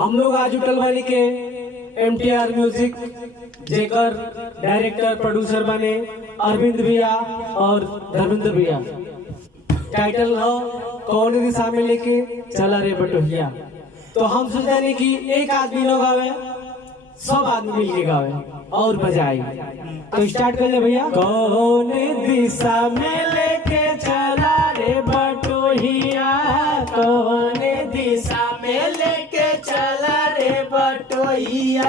हम लोग आज उठल वाली के MTR म्यूजिक जेकर डायरेक्टर प्रोड्यूसर बने अरविंद भैया और धर्मेंद्र भैया। टाइटल हो कौन दिशा में लेके चला रे बटोहिया। तो हम सोचते नहीं कि एक आदमी लोग गावे, सब आदमी मिल के गावे और बजाए। तो स्टार्ट कर ले भैया। कौन दिशा में लेके चला रे बटोहिया, कौन दिशा में लेके चला रे बटोहिया,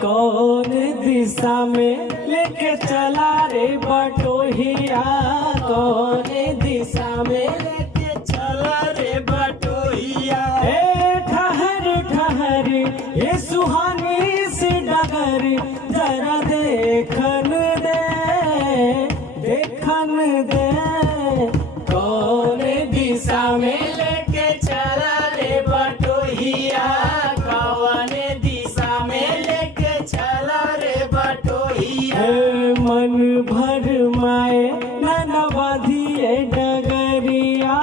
कौन दिशा में लेके चला रे बटोहिया, कौन दिशा में लेके चला रे बटोहिया। ठहर ठहर ये सुहानी सी डगर जरा देखन दे, देखन दे, कौन दिशा में लेके चला रे बटोहिया, कौन दिशा में लेके चला रे बटोहिया। मन भर माए नन बाधिए डगरिया,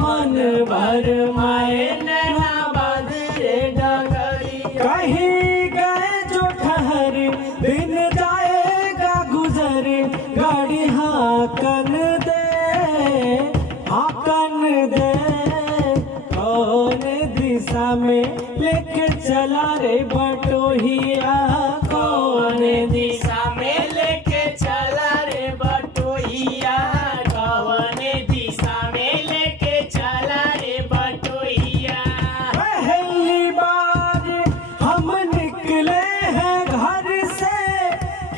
मन भर माए नैना बाधिए डगरिया। कहीं गए जो ठहर दिन जाएगा गुजर, गाड़ी हाकन दे, हाकन दे, कौन दिशा में लेके चला रे बटोहिया, कौन दिशा में लेके चला रे बटोहिया, कौन दिशा में लेके चला रे बटोहिया। पहली बार हम निकले हैं घर से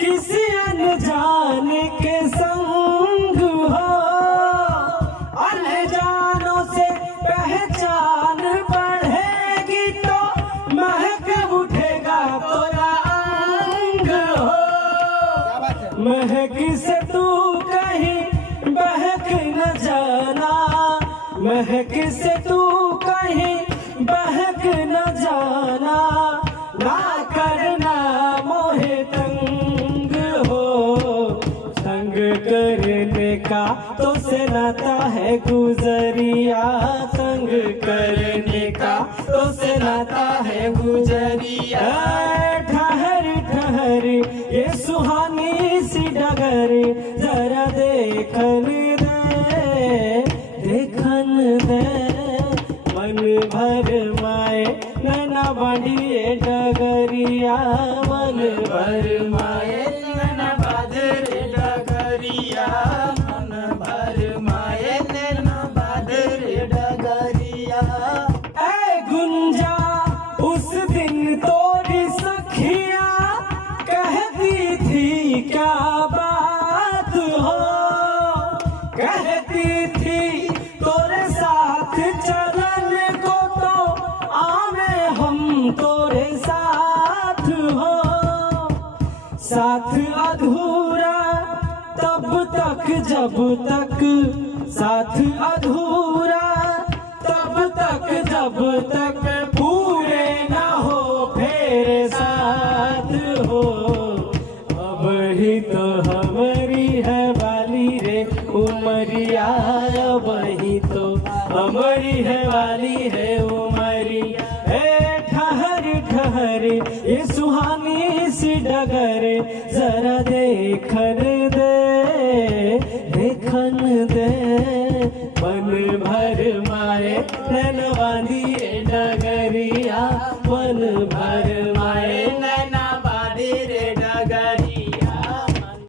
किसी अनजान के संग हो, अनजानों से पहचान बढ़ेगी तो महक उठेगा तोरा अंग हो। महक से तू कहीं बहक न जाना, महक से तू कहीं बहक न जाना, ना करना मोहे तंग हो। तंग करने का तो से नाता है गुजरिया, तंग करने का तो से नाता है गुजरिया। ठहर ठहर ये सुहानी सी डगर जरा देखन दे, देखन दे, मन भर माए नैना बांधिए डगरिया, मन भर माए नैना बांधिए डगरिया, मन भर माए नैना बांधिए डगरिया। ऐ गुंजा उस दिन तोरी सखिया कहती थी क्या बात हो, कहती थी तोरे साथ चलन को तो आवे हम तोरे साथ हो। साथ अधूरा तब तक जब तक, साथ अधूरा तब तक जब तक पूरे ना हो फेरे साथ हो। अब ही तो हमारी है वाली रे उमरिया, अब ही तो हमारी है वाली है उमरिया। ठहर ठहर ये सुहानी सी डगर जरा देखन दे, देखन दे, मन भर मारे नैन बांधिए डगरिया, मन भर